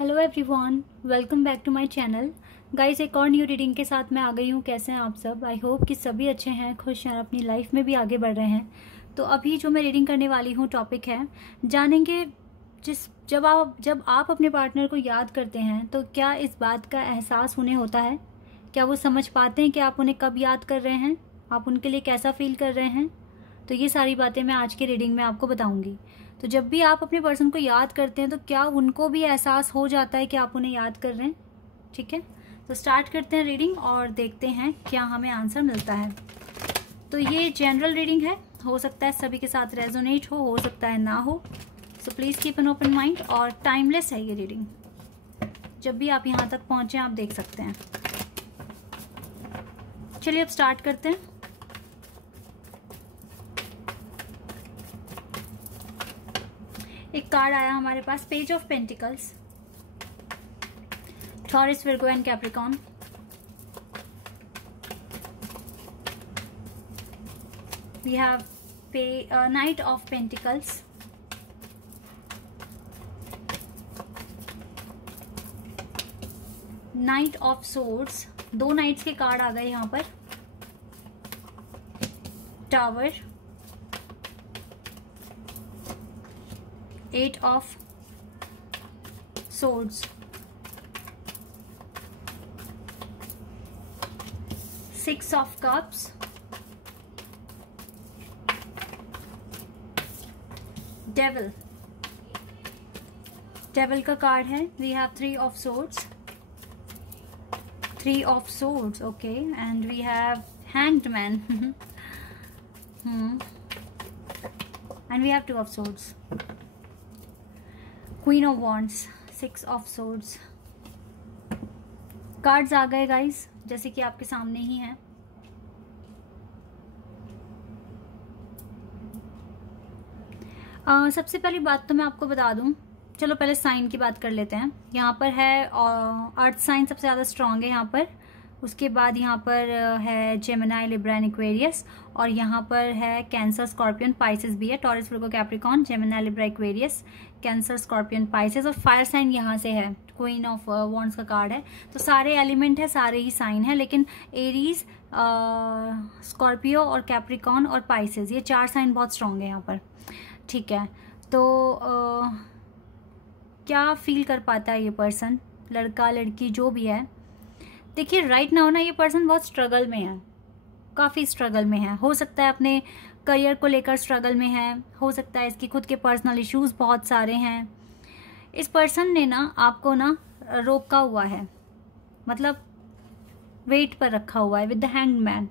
Hello everyone, welcome back to my channel. Guys, एक और new reading के साथ मैं आ गई हूँ। कैसे हैं आप सब? आई होप कि सभी अच्छे हैं, खुश हैं, अपनी लाइफ में भी आगे बढ़ रहे हैं। तो अभी जो मैं रीडिंग करने वाली हूँ टॉपिक है, जानेंगे जब आप अपने पार्टनर को याद करते हैं तो क्या इस बात का एहसास उन्हें होता है? क्या वो समझ पाते हैं कि आप उन्हें कब याद कर रहे हैं, आप उनके लिए कैसा फील कर रहे हैं? तो ये सारी बातें मैं आज की रीडिंग में आपको बताऊंगी। तो जब भी आप अपने पर्सन को याद करते हैं तो क्या उनको भी एहसास हो जाता है कि आप उन्हें याद कर रहे हैं? ठीक है, तो स्टार्ट करते हैं रीडिंग और देखते हैं क्या हमें आंसर मिलता है। तो ये जनरल रीडिंग है, हो सकता है सभी के साथ रेजोनेट हो सकता है ना हो। So please keep an open mind. और टाइमलेस है ये रीडिंग, जब भी आप यहाँ तक पहुँचे आप देख सकते हैं। चलिए अब स्टार्ट करते हैं। एक कार्ड आया हमारे पास, page of pentacles, Taurus, Virgo and Capricorn. We have knight of pentacles, knight of swords, दो नाइट्स के कार्ड आ गए यहाँ पर, tower, eight of swords, six of cups, devil, devil का कार्ड है। We have three of swords, three of swords, okay, and we have hanged man and we have two of swords, queen of wands, six of swords. Cards आ गए guys, जैसे कि आपके सामने ही हैं। सबसे पहली बात तो मैं आपको बता दूं, चलो पहले साइन की बात कर लेते हैं। यहाँ पर है अर्थ साइन सबसे ज़्यादा स्ट्रांग है यहाँ पर, उसके बाद यहाँ पर है जेमिनी, लिब्रा एंड एक्वेरियस, और यहाँ पर है कैंसर, स्कॉर्पियन, पाइसेस भी है। Taurus, Virgo, Capricorn, Gemini, Libra, Aquarius, cancer, scorpion, Pisces, और फायर साइन यहाँ से है। क्वीन ऑफ वॉन्ड्स का कार्ड है। तो सारे एलिमेंट है, सारे ही साइन है, लेकिन एरीज, स्कॉर्पियो और कैप्रिकॉर्न और पाइसेस, ये चार साइन बहुत स्ट्रांग है यहाँ पर। ठीक है, तो क्या फील कर पाता है ये पर्सन, लड़का लड़की जो भी है? देखिए राइट नाउ ना ये पर्सन बहुत स्ट्रगल में है, काफ़ी स्ट्रगल में है। हो सकता है अपने करियर को लेकर स्ट्रगल में है, हो सकता है इसकी खुद के पर्सनल इश्यूज बहुत सारे हैं। इस पर्सन ने ना आपको ना रोका हुआ है, मतलब वेट पर रखा हुआ है विद द हैंग्ड मैन।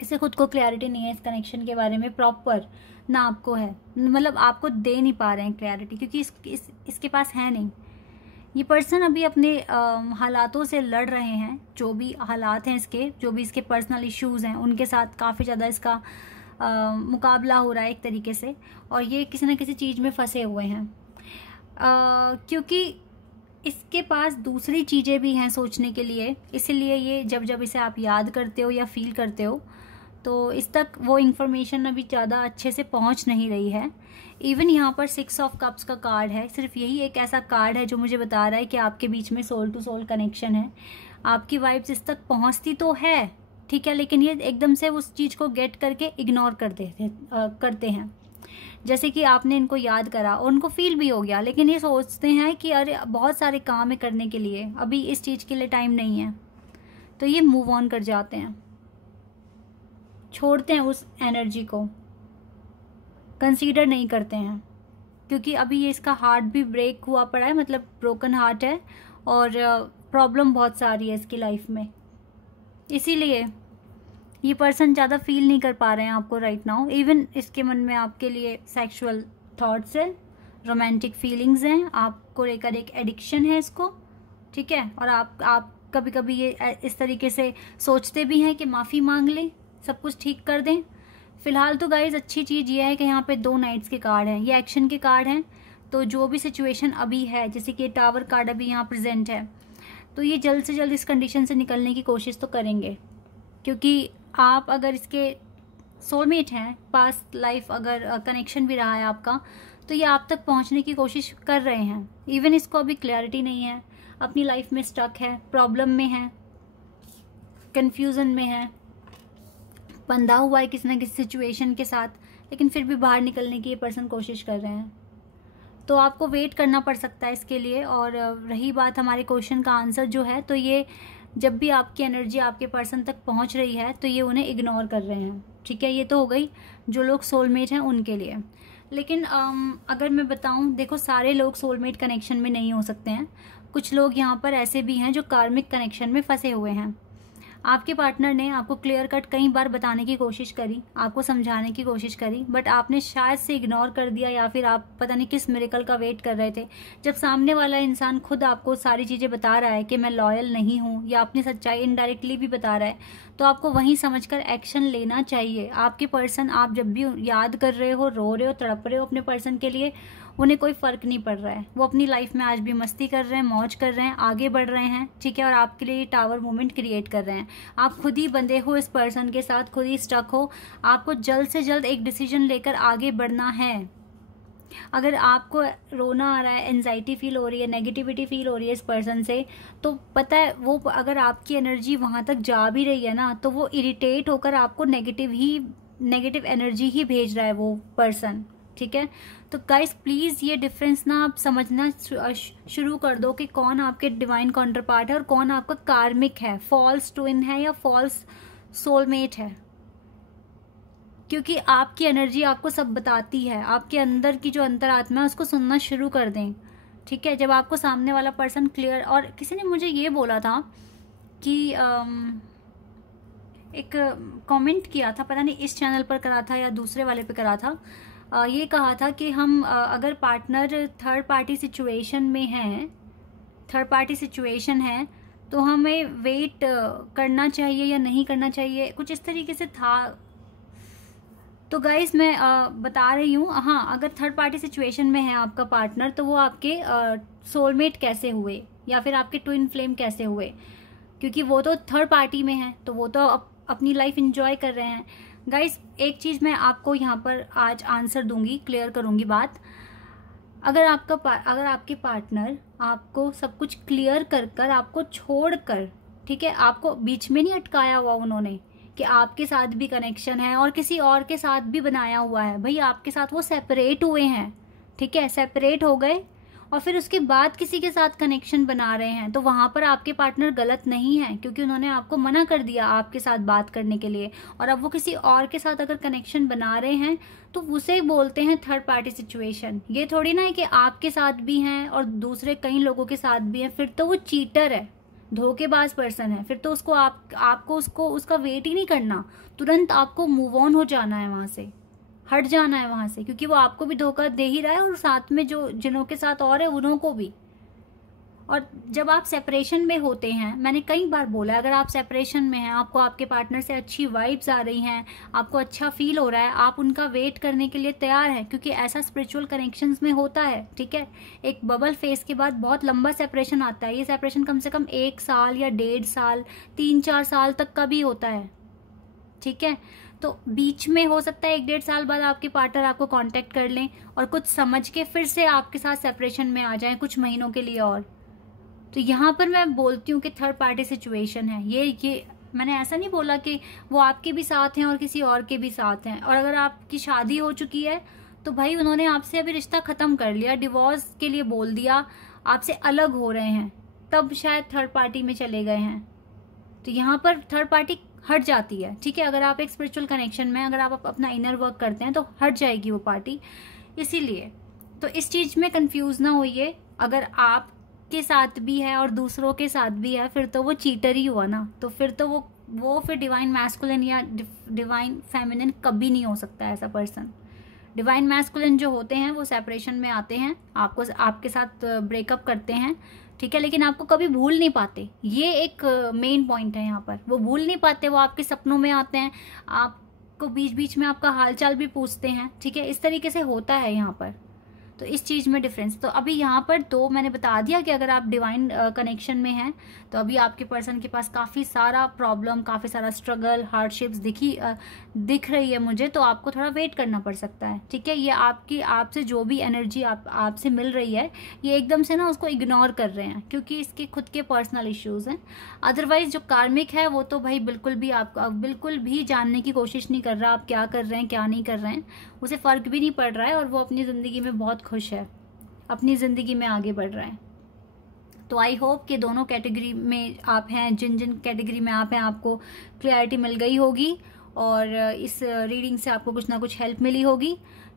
इसे खुद को क्लैरिटी नहीं है इस कनेक्शन के बारे में प्रॉपर, ना आपको है, मतलब आपको दे नहीं पा रहे हैं क्लैरिटी, क्योंकि इसके पास है नहीं। ये पर्सन अभी अपने हालातों से लड़ रहे हैं, जो भी हालात हैं इसके, जो भी इसके पर्सनल इश्यूज हैं उनके साथ काफ़ी ज़्यादा इसका मुकाबला हो रहा है एक तरीके से, और ये किसी न किसी चीज़ में फंसे हुए हैं, क्योंकि इसके पास दूसरी चीज़ें भी हैं सोचने के लिए। इसीलिए ये जब इसे आप याद करते हो या फील करते हो तो इस तक वो इन्फॉर्मेशन अभी ज़्यादा अच्छे से पहुंच नहीं रही है। इवन यहाँ पर सिक्स ऑफ कप्स का कार्ड है, सिर्फ यही एक ऐसा कार्ड है जो मुझे बता रहा है कि आपके बीच में सोल टू सोल कनेक्शन है, आपकी वाइब्स इस तक पहुँचती तो है, ठीक है, लेकिन ये एकदम से उस चीज़ को गेट करके इग्नोर करते हैं। जैसे कि आपने इनको याद करा और उनको फील भी हो गया, लेकिन ये सोचते हैं कि अरे बहुत सारे काम है करने के लिए, अभी इस चीज़ के लिए टाइम नहीं है, तो ये मूव ऑन कर जाते हैं, छोड़ते हैं उस एनर्जी को, कंसीडर नहीं करते हैं, क्योंकि अभी ये इसका हार्ट भी ब्रेक हुआ पड़ा है, मतलब ब्रोकन हार्ट है, और प्रॉब्लम बहुत सारी है इसकी लाइफ में। इसीलिए ये पर्सन ज़्यादा फील नहीं कर पा रहे हैं आपको राइट नाउ। इवन इसके मन में आपके लिए सेक्सुअल थॉट्स है, रोमांटिक फीलिंग्स हैं, आपको लेकर एक एडिक्शन है इसको, ठीक है, और आप कभी कभी ये इस तरीके से सोचते भी हैं कि माफ़ी मांग लें, सब कुछ ठीक कर दें। फिलहाल तो गाइज अच्छी चीज़ ये है कि यहाँ पे दो नाइट्स के कार्ड हैं, ये एक्शन के कार्ड हैं, तो जो भी सिचुएशन अभी है, जैसे कि टावर कार्ड अभी यहाँ प्रेजेंट है, तो ये जल्द से जल्द इस कंडीशन से निकलने की कोशिश तो करेंगे, क्योंकि आप अगर इसके सोलमेट हैं, पास्ट लाइफ अगर कनेक्शन भी रहा है आपका, तो ये आप तक पहुंचने की कोशिश कर रहे हैं। इवन इसको अभी क्लैरिटी नहीं है, अपनी लाइफ में स्टक है, प्रॉब्लम में है, कंफ्यूजन में है, बंधा हुआ है किसी ना किसी सिचुएशन के साथ, लेकिन फिर भी बाहर निकलने की ये पर्सन कोशिश कर रहे हैं। तो आपको वेट करना पड़ सकता है इसके लिए। और रही बात हमारे क्वेश्चन का आंसर जो है, तो ये जब भी आपकी एनर्जी आपके पर्सन तक पहुंच रही है तो ये उन्हें इग्नोर कर रहे हैं, ठीक है। ये तो हो गई जो लोग सोलमेट हैं उनके लिए। लेकिन अगर मैं बताऊं, देखो सारे लोग सोलमेट कनेक्शन में नहीं हो सकते हैं। कुछ लोग यहाँ पर ऐसे भी हैं जो कार्मिक कनेक्शन में फंसे हुए हैं। आपके पार्टनर ने आपको क्लियर कट कई बार बताने की कोशिश करी, आपको समझाने की कोशिश करी, बट आपने शायद से इग्नोर कर दिया, या फिर आप पता नहीं किस मिरेकल का वेट कर रहे थे। जब सामने वाला इंसान खुद आपको सारी चीज़ें बता रहा है कि मैं लॉयल नहीं हूँ, या अपनी सच्चाई इनडायरेक्टली भी बता रहा है, तो आपको वहीं समझकर एक्शन लेना चाहिए। आपके पर्सन, आप जब भी याद कर रहे हो, रो रहे हो, तड़प रहे हो अपने पर्सन के लिए, उन्हें कोई फर्क नहीं पड़ रहा है। वो अपनी लाइफ में आज भी मस्ती कर रहे हैं, मौज कर रहे हैं, आगे बढ़ रहे हैं, ठीक है। और आपके लिए टावर मूवमेंट क्रिएट कर रहे हैं। आप खुद ही बंधे हो इस पर्सन के साथ, खुद ही स्टक हो। आपको जल्द से जल्द एक डिसीजन लेकर आगे बढ़ना है। अगर आपको रोना आ रहा है, एंजाइटी फील हो रही है, नेगेटिविटी फील हो रही है इस पर्सन से, तो पता है वो अगर आपकी एनर्जी वहां तक जा भी रही है ना, तो वो इरिटेट होकर आपको नेगेटिव एनर्जी ही भेज रहा है वो पर्सन, ठीक है। तो गाइस प्लीज ये डिफरेंस ना आप समझना शुरू कर दो कि कौन आपके डिवाइन काउंटर पार्ट है और कौन आपका कार्मिक है, फॉल्स ट्विन है या फॉल्स सोलमेट है। क्योंकि आपकी एनर्जी आपको सब बताती है। आपके अंदर की जो अंतरात्मा है उसको सुनना शुरू कर दें, ठीक है। जब आपको सामने वाला पर्सन क्लियर, और किसी ने मुझे ये बोला था कि एक कमेंट किया था, पता नहीं इस चैनल पर करा था या दूसरे वाले पे करा था, ये कहा था कि हम अगर पार्टनर थर्ड पार्टी सिचुएशन है तो हमें वेट करना चाहिए या नहीं करना चाहिए, कुछ इस तरीके से था। तो गाइज मैं बता रही हूँ, हाँ, अगर थर्ड पार्टी सिचुएशन में है आपका पार्टनर, तो वो आपके सोलमेट कैसे हुए या फिर आपके ट्विन फ्लेम कैसे हुए, क्योंकि वो तो थर्ड पार्टी में है, तो वो तो अपनी लाइफ एंजॉय कर रहे हैं। गाइज एक चीज मैं आपको यहाँ पर आज आंसर दूंगी, क्लियर करूंगी बात। अगर आपके पार्टनर आपको सब कुछ क्लियर कर आपको छोड़कर, ठीक है, आपको बीच में नहीं अटकाया हुआ उन्होंने कि आपके साथ भी कनेक्शन है और किसी और के साथ भी बनाया हुआ है, भाई आपके साथ वो सेपरेट हुए हैं, ठीक है, सेपरेट हो गए और फिर उसके बाद किसी के साथ कनेक्शन बना रहे हैं, तो वहां पर आपके पार्टनर गलत नहीं है, क्योंकि उन्होंने आपको मना कर दिया आपके साथ बात करने के लिए। और अब वो किसी और के साथ अगर कनेक्शन बना रहे हैं तो उसे बोलते हैं थर्ड पार्टी सिचुएशन। ये थोड़ी ना है कि आपके साथ भी हैं और दूसरे कई लोगों के साथ भी हैं, फिर तो वो चीटर है, धोखेबाज पर्सन है। फिर तो उसको आपको उसका वेट ही नहीं करना, तुरंत आपको मूव ऑन हो जाना है, वहां से हट जाना है वहां से, क्योंकि वो आपको भी धोखा दे ही रहा है और साथ में जो जिनों के साथ और है उन्हों को भी। और जब आप सेपरेशन में होते हैं, मैंने कई बार बोला, अगर आप सेपरेशन में हैं, आपको आपके पार्टनर से अच्छी वाइब्स आ रही हैं, आपको अच्छा फील हो रहा है, आप उनका वेट करने के लिए तैयार हैं, क्योंकि ऐसा स्पिरिचुअल कनेक्शंस में होता है, ठीक है। एक बबल फेस के बाद बहुत लंबा सेपरेशन आता है। ये सेपरेशन कम से कम 1 साल या 1.5 साल, 3-4 साल तक का भी होता है, ठीक है। तो बीच में हो सकता है 1-1.5 साल बाद आपके पार्टनर आपको कांटेक्ट कर लें और कुछ समझ के फिर से आपके साथ सेपरेशन में आ जाएं कुछ महीनों के लिए और। तो यहाँ पर मैं बोलती हूँ कि थर्ड पार्टी सिचुएशन है ये मैंने ऐसा नहीं बोला कि वो आपके भी साथ हैं और किसी और के भी साथ हैं। और अगर आपकी शादी हो चुकी है तो भाई उन्होंने आपसे अभी रिश्ता खत्म कर लिया, डिवोर्स के लिए बोल दिया, आपसे अलग हो रहे हैं, तब शायद थर्ड पार्टी में चले गए हैं। तो यहाँ पर थर्ड पार्टी हट जाती है, ठीक है। अगर आप एक स्पिरिचुअल कनेक्शन में, अगर आप अपना इनर वर्क करते हैं तो हट जाएगी वो पार्टी। इसीलिए तो इस चीज में कंफ्यूज ना होइए। अगर आपके साथ भी है और दूसरों के साथ भी है, फिर तो वो चीटर ही हुआ ना। तो फिर तो वो फिर डिवाइन मैस्कुलिन या डिवाइन फेमिनिन कभी नहीं हो सकता ऐसा पर्सन। डिवाइन मैस्कुलिन जो होते हैं वो सेपरेशन में आते हैं, आपके साथ ब्रेकअप करते हैं, ठीक है, लेकिन आपको कभी भूल नहीं पाते। ये एक मेन पॉइंट है यहाँ पर। वो भूल नहीं पाते, वो आपके सपनों में आते हैं, आपको बीच बीच में आपका हालचाल भी पूछते हैं, ठीक है। इस तरीके से होता है यहाँ पर। तो इस चीज़ में डिफरेंस। तो अभी यहाँ पर तो मैंने बता दिया कि अगर आप डिवाइन कनेक्शन में हैं तो अभी आपके पर्सन के पास काफ़ी सारा प्रॉब्लम, काफ़ी सारा स्ट्रगल, हार्डशिप्स दिख रही है मुझे, तो आपको थोड़ा वेट करना पड़ सकता है, ठीक है। ये आपसे जो भी एनर्जी आपसे मिल रही है, ये एकदम से ना उसको इग्नोर कर रहे हैं क्योंकि इसके खुद के पर्सनल इश्यूज हैं। अदरवाइज जो कार्मिक है वो तो भाई बिल्कुल भी जानने की कोशिश नहीं कर रहा आप क्या कर रहे हैं क्या नहीं कर रहे हैं, उसे फर्क भी नहीं पड़ रहा है और वो अपनी ज़िंदगी में बहुत खुश है, अपनी ज़िंदगी में आगे बढ़ रहा है। तो आई होप कि दोनों कैटेगरी में आप हैं, जिन जिन कैटेगरी में आप हैं, आपको क्लैरिटी मिल गई होगी और इस रीडिंग से आपको कुछ ना कुछ हेल्प मिली होगी।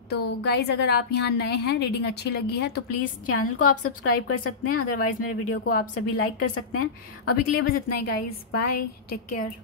तो गाइज अगर आप यहाँ नए हैं, रीडिंग अच्छी लगी है तो प्लीज़ चैनल को आप सब्सक्राइब कर सकते हैं, अदरवाइज मेरे वीडियो को आप सभी लाइक कर सकते हैं। अभी के लिए बस इतना ही गाइज, बाय, टेक केयर।